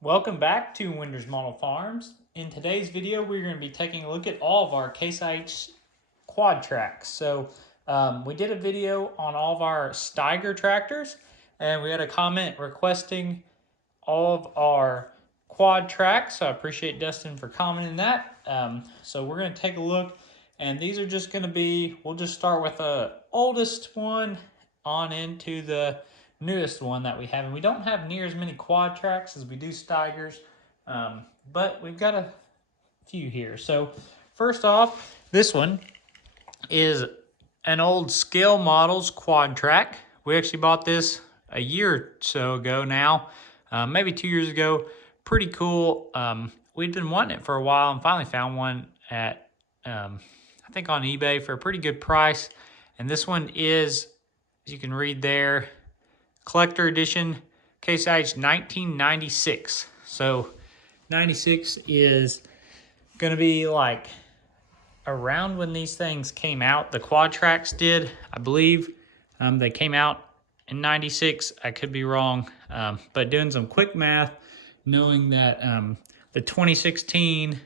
Welcome back to Winders Model Farms. In today's video, we're going to be taking a look at all of our Case IH Quadtracs. We did a video on all of our Steiger tractors, and we had a comment requesting all of our Quadtracs. So I appreciate Dustin for commenting that. So we're going to take a look, and these are just going to be, we'll just start with the oldest one on into the newest one that we have. And we don't have near as many Quadtracs as we do Steigers, but we've got a few here. So first off, this one is an old Scale Models Quadtrac. We actually bought this a year or so ago now, maybe 2 years ago. Pretty cool. We'd been wanting it for a while and finally found one at, I think on eBay for a pretty good price. And this one is, as you can read there, Collector Edition, Case IH 1996. So 96 is going to be like around when these things came out. The Quadtracs did, I believe. They came out in 96. I could be wrong. But doing some quick math, knowing that the 2016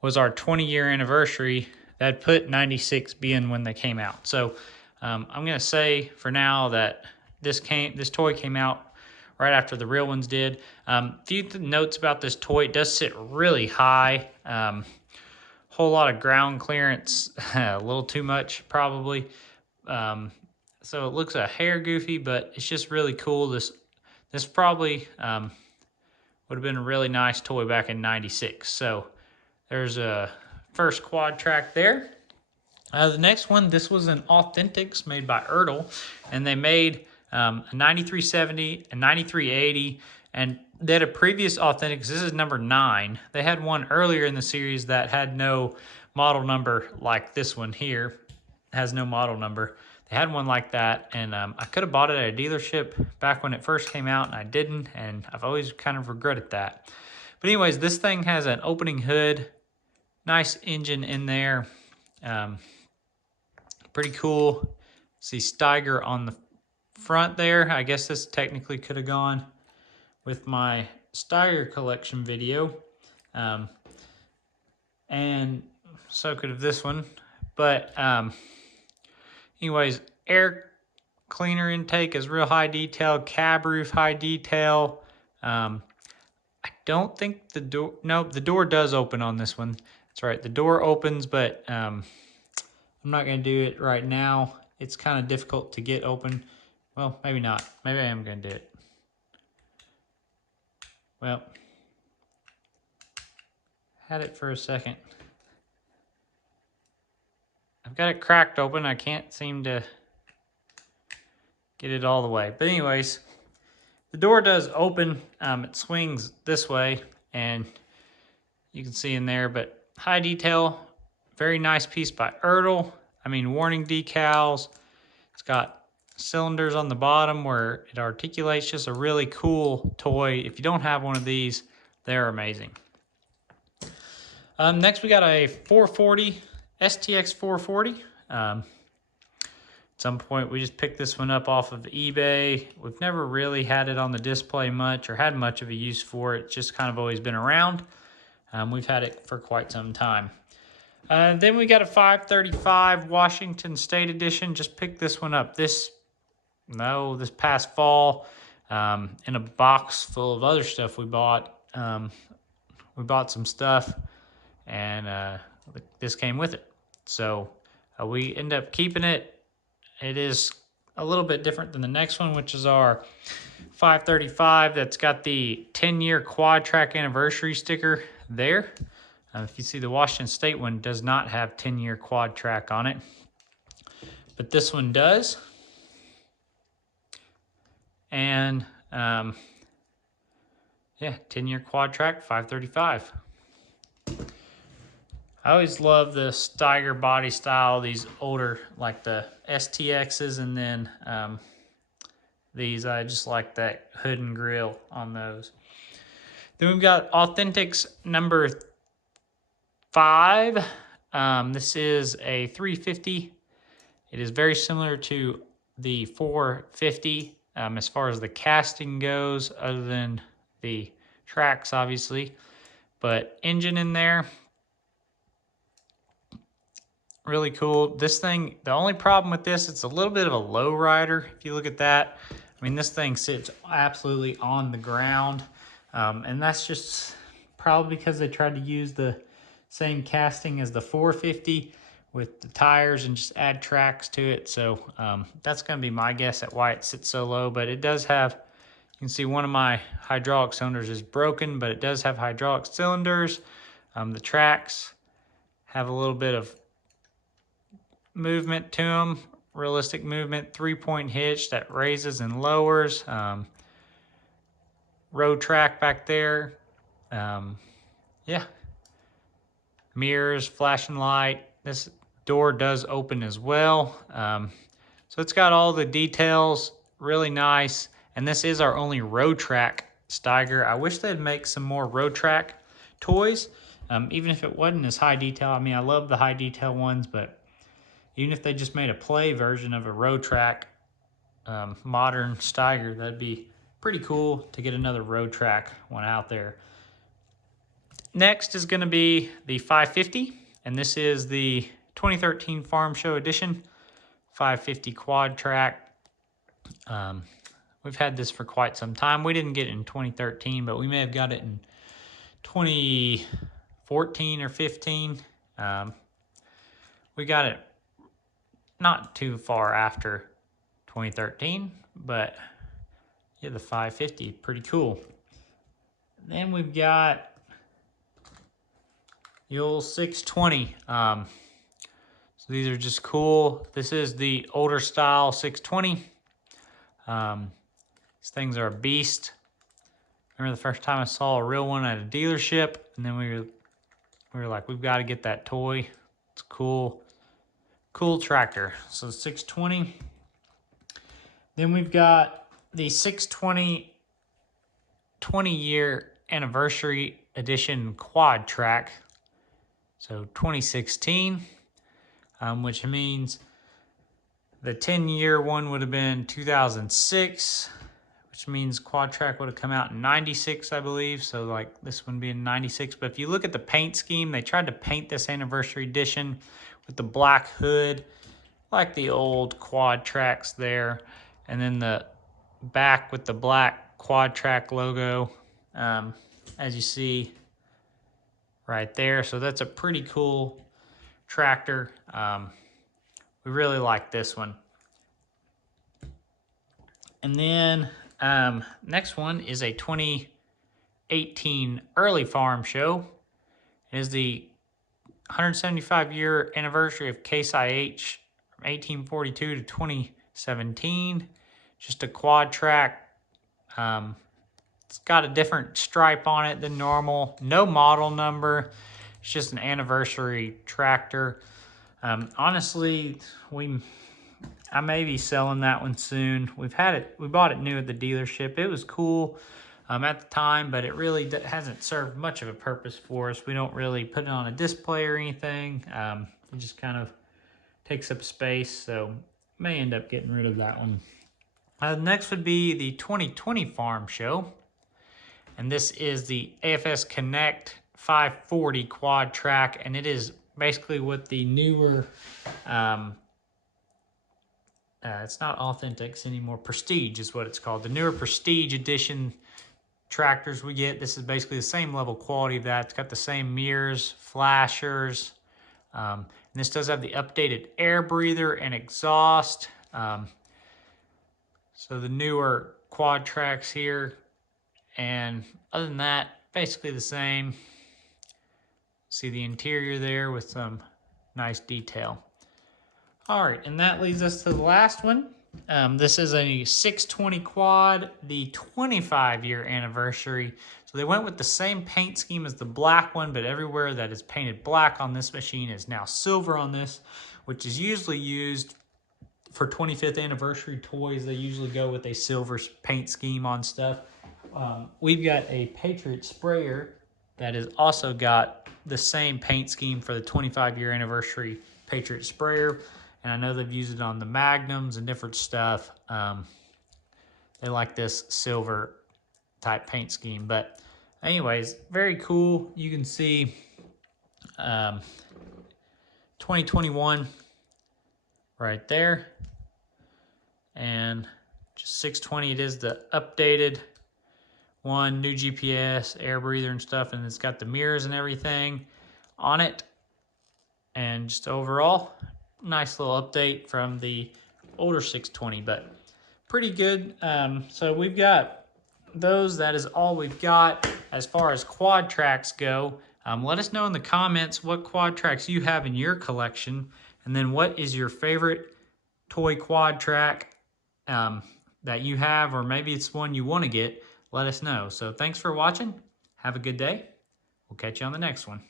was our 20-year anniversary, that put 96 being when they came out. So I'm going to say for now that this toy came out right after the real ones did. Few notes about this toy: it does sit really high. Whole lot of ground clearance, a little too much probably. So it looks a hair goofy, but it's just really cool. This probably would have been a really nice toy back in 96. So there's a first Quadtrac there. The next one, this was an Authentics made by Ertl, and they made a 9370, a 9380, and they had a previous Authentics. This is number 9. They had one earlier in the series that had no model number like this one here. It has no model number. They had one like that, and I could have bought it at a dealership back when it first came out, and I didn't, and I've always kind of regretted that. But anyways, this thing has an opening hood, nice engine in there, pretty cool. See Steiger on the front there. I guess this technically could have gone with my Steiger collection video, and so could have this one. But anyways, air cleaner intake is real high detail, cab roof high detail. I don't think the door, nope, the door does open on this one. That's right, the door opens, but I'm not going to do it right now. It's kind of difficult to get open. Well, maybe not. Maybe I am going to do it. Well, had it for a second. I've got it cracked open. I can't seem to get it all the way. But anyways, the door does open. It swings this way, and you can see in there. But high detail, very nice piece by Ertl. I mean, warning decals. It's got cylinders on the bottom where it articulates. Just a really cool toy. If you don't have one of these, they're amazing. Next we got a 440, STX 440. At some point we just picked this one up off of eBay. We've never really had it on the display much or had much of a use for it. It's just kind of always been around. We've had it for quite some time. Then we got a 535 Washington State Edition. Just picked this one up this past fall, in a box full of other stuff we bought. We bought some stuff, and this came with it. So we end up keeping it. It is a little bit different than the next one, which is our 535 that's got the 10-year Quadtrac anniversary sticker there. If you see, the Washington State one does not have 10-year Quadtrac on it, but this one does. And yeah, 10-year Quadtrac 535. I always love the Steiger body style, these older, like the STXs, and then these, I just like that hood and grill on those. Then we've got Authentics number 5. This is a 350. It is very similar to the 450 as far as the casting goes, other than the tracks, obviously. But engine in there, really cool. This thing, the only problem with this, it's a little bit of a low rider. If you look at that, I mean, this thing sits absolutely on the ground. And that's just probably because they tried to use the same casting as the 450 with the tires and just add tracks to it. So that's going to be my guess at why it sits so low. But it does have, you can see one of my hydraulic cylinders is broken, but it does have hydraulic cylinders. The tracks have a little bit of movement to them, realistic movement, 3-point hitch that raises and lowers. Roadtrac back there. Yeah. Mirrors, flashing light. This door does open as well. So it's got all the details, really nice. And this is our only Roadtrac Steiger. I wish they'd make some more Roadtrac toys, even if it wasn't as high detail. I mean, I love the high detail ones, but even if they just made a play version of a Roadtrac modern Steiger, that'd be pretty cool to get another Roadtrac one out there. Next is going to be the 550, and this is the 2013 Farm Show Edition 550 Quadtrac. We've had this for quite some time. We didn't get it in 2013, but we may have got it in 2014 or 15. We got it not too far after 2013, but yeah, the 550, pretty cool. Then we've got the old 620. So these are just cool. This is the older style 620. These things are a beast. I remember the first time I saw a real one at a dealership, and then we were like, we've got to get that toy. It's cool. Cool tractor. So 620. Then we've got the 620 20-year anniversary edition Quadtrac. So 2016, which means the 10-year one would have been 2006, which means Quadtrac would have come out in 96, I believe. So like this one being 96. But if you look at the paint scheme, they tried to paint this anniversary edition with the black hood, like the old Quadtracs there. And then the back with the black Quadtrac logo, as you see right there. So that's a pretty cool tractor. We really like this one. And then next one is a 2018 early farm show. It is the 175-year anniversary of Case IH from 1842 to 2017. Just a Quadtrac. It's got a different stripe on it than normal. No model number. It's just an anniversary tractor. Honestly, I may be selling that one soon. We bought it new at the dealership. It was cool at the time, but it really hasn't served much of a purpose for us. We don't really put it on a display or anything. It just kind of takes up space, so may end up getting rid of that one. Next would be the 2020 Farm Show. And this is the AFS Connect 540 Quadtrac, and it is basically what the newer, it's not Authentics anymore, Prestige is what it's called. The newer Prestige Edition tractors we get. This is basically the same level quality of that. It's got the same mirrors, flashers. And this does have the updated air breather and exhaust. So the newer Quadtracs here. And other than that, basically the same. See the interior there with some nice detail. All right, and that leads us to the last one. This is a 620 Quad, the 25-year anniversary. So they went with the same paint scheme as the black one, but everywhere that is painted black on this machine is now silver on this, which is usually used for 25th anniversary toys. They usually go with a silver paint scheme on stuff. We've got a Patriot sprayer that has also got the same paint scheme for the 25-year anniversary Patriot sprayer. And I know they've used it on the Magnums and different stuff. They like this silver type paint scheme. But anyways, very cool. You can see 2021 right there, and just 620. It is the updated one, new GPS, air breather and stuff, and it's got the mirrors and everything on it. And just overall, nice little update from the older 620, but pretty good. So we've got those. That is all we've got as far as Quadtracs go. Let us know in the comments what Quadtracs you have in your collection, and then what is your favorite toy Quadtrac that you have, or maybe it's one you want to get. Let us know. So thanks for watching. Have a good day. We'll catch you on the next one.